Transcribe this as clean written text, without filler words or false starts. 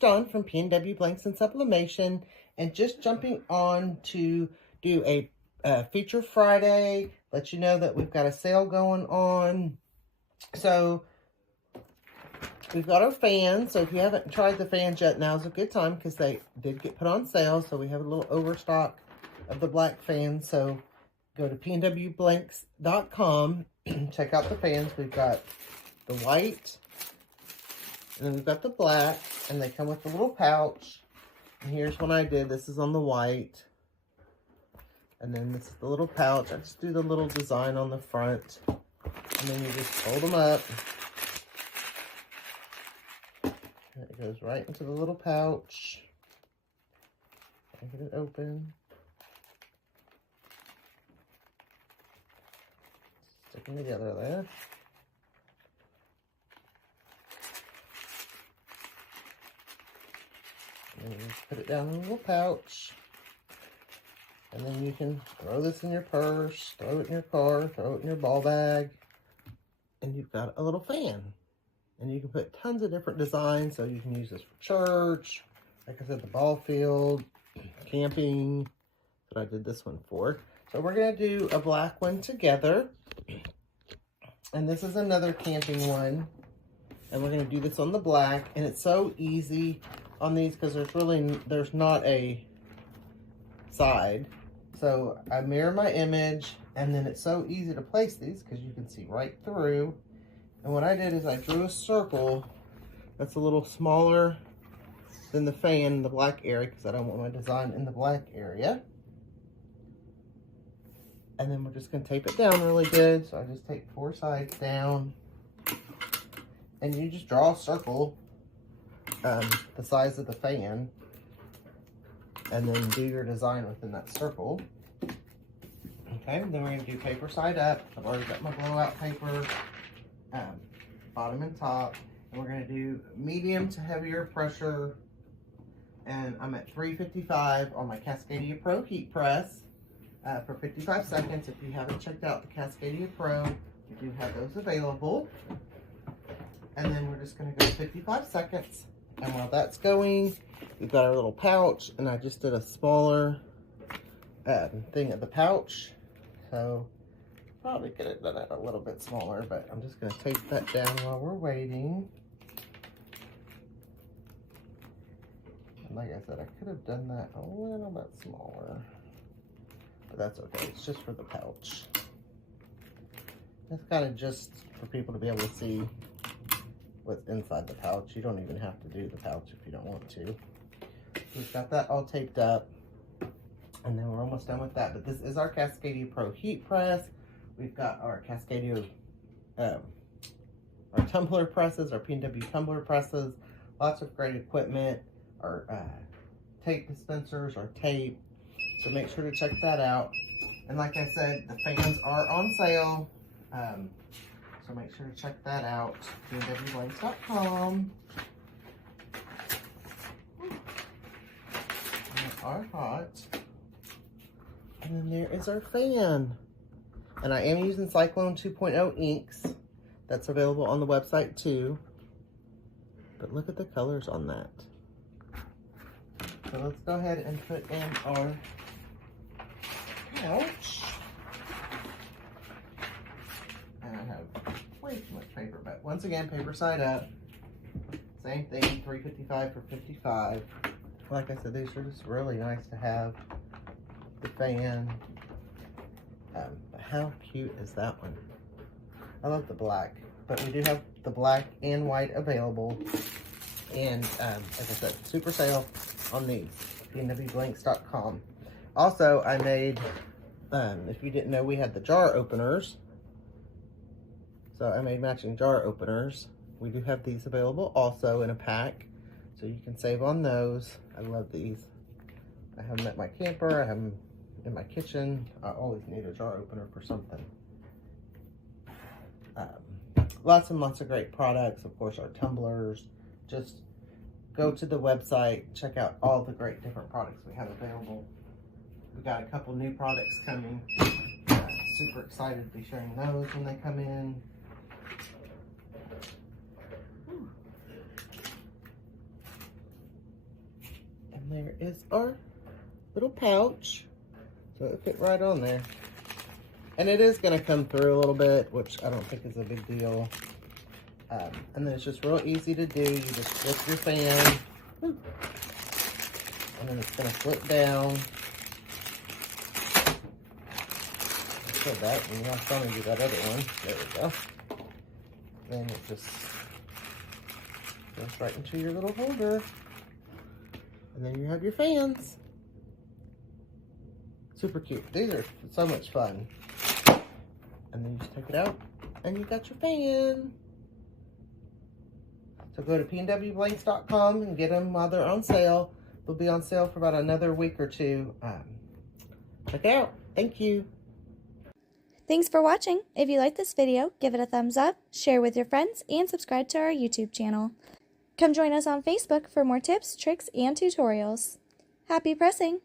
Dawn from PNW Blanks and Sublimation, and just jumping on to do a Feature Friday, let you know that we've got a sale going on. So we've got our fans, so if you haven't tried the fans yet, now's a good time because they did get put on sale, so we have a little overstock of the black fans. So go to pnwblanks.com, check out the fans. We've got the white, and then we've got the black, and they come with a little pouch. And here's one I did. This is on the white. And then this is the little pouch. I just do the little design on the front. And then you just fold them up. And it goes right into the little pouch. I get it open. Stick them together there. And you just put it down in a little pouch. And then you can throw this in your purse, throw it in your car, throw it in your ball bag. And you've got a little fan. And you can put tons of different designs. So you can use this for church, like I said, the ball field, camping. That's what I did this one for. So we're going to do a black one together. And this is another camping one. And we're going to do this on the black. And it's so easy on these because there's not a side. So I mirror my image, and then it's so easy to place these because you can see right through. And what I did is I drew a circle that's a little smaller than the fan in the black area because I don't want my design in the black area. And then we're just going to tape it down really good. So I just tape 4 sides down. And you just draw a circle the size of the fan. And then do your design within that circle. Okay, then we're going to do paper side up. I've already got my blowout paper, bottom and top. And we're going to do medium to heavier pressure. And I'm at 355 on my Cascadia Pro heat press for 55 seconds. If you haven't checked out the Cascadia Pro, we do have those available. And then we're just going to go 55 seconds. And while that's going, we've got our little pouch, and I just did a smaller thing of the pouch. So probably could have done it a little bit smaller, but I'm just going to tape that down while we're waiting. And like I said, I could have done that a little bit smaller, but that's okay. It's just for the pouch. It's kind of just for people to be able to see what's inside the pouch. You don't even have to do the pouch if you don't want to. We've got that all taped up, and then we're almost done with that. But this is our Cascadia Pro heat press. We've got our Cascadia, our tumbler presses, our PNW tumbler presses, lots of great equipment, our tape dispensers, our tape. So make sure to check that out. And like I said, the fans are on sale. So make sure to check that out, pnwblanks.com. They are hot. And then there is our fan. And I am using Cyclone 2.0 inks. That's available on the website too. But look at the colors on that. So let's go ahead and put in our pouch. And I have way too much paper, but once again, paper side up. Same thing, 355 for 55. Like I said, these are just really nice to have. The fan. How cute is that one? I love the black, but we do have the black and white available. And like I said, super sale on these, pnwblanks.com. Also, I made, if you didn't know, we had the jar openers. So I made matching jar openers. We do have these available also in a pack, so you can save on those. I love these. I have them at my camper. I have them in my kitchen. I always need a jar opener for something. Lots and lots of great products. Of course, our tumblers. Just go to the website, check out all the great different products we have available. We got a couple new products coming. Super excited to be sharing those when they come in. And there is our little pouch. So it'll fit right on there. And it is going to come through a little bit, which I don't think is a big deal. And then it's just real easy to do. You just flip your fan. And then it's going to flip down. I said that, and I was trying to do that other one. There we go. Then it just goes right into your little holder. And then you have your fans. Super cute. These are so much fun. And then you just take it out, and you got your fan. So go to PNWblanks.com and get them while they're on sale. They'll be on sale for about another week or two. Check it out. Thank you. Thanks for watching. If you like this video, give it a thumbs up, share with your friends, and subscribe to our YouTube channel. Come join us on Facebook for more tips, tricks, and tutorials. Happy pressing!